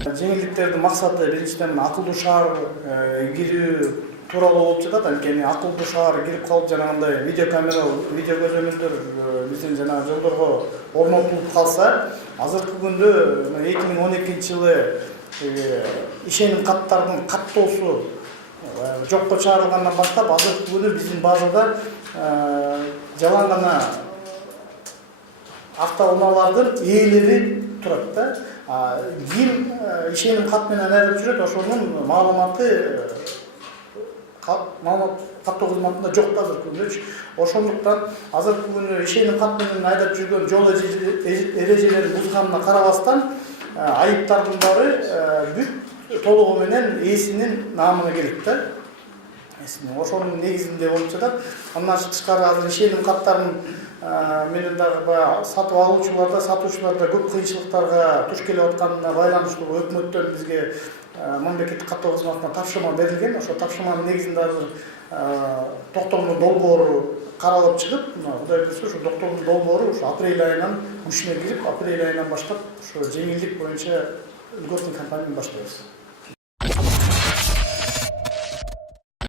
Жеңилдиктердин максаты биринчиден акылдуу шаар кирүү тууралуу болуп жатат. Анткени акылдуу шаар кирип калып жанагындай видео көзөмөлдөр биздин жанагы жолдорго орнотулуп калса, азыркы күндө 2012-жылы ишеним каттардын каттоосу жокко чыгарылгандан баштап азыркы күнү биздин базада жалаң гана автоунаалардын ээлери турат да. Ким ишеним кат менен айдап жүрөт, ошонун маалымат каттоо кызматында жок да азыркы күндө. Ошондуктан азыркы күнү ишеним кат менен айдап жүргөн жол эрежелерин бузганына карабастан айыптардын баары бүт толугу менен ээсинин наамына келет да. Ошонун негизинде болуп жатат. Андан тышкары азыр ишеним каттарын менен дагы баягы сатып алуучуларда, сатуучуларда көп кыйынчылыктарга туш келип атканына байланыштуу өкмөттөн бизге мамлекеттик каттоо кызматына тапшырма берилген. Ошо тапшырманын негизинде азыр токтомдун долбоору каралып чыгып, Кудай буйрса, ошо токтомдун долбоору ошо апрель айынан күчүнө кирип, апрель айынан баштап ошо жеңилдик боюнча льготный кампанияны баштайбыз.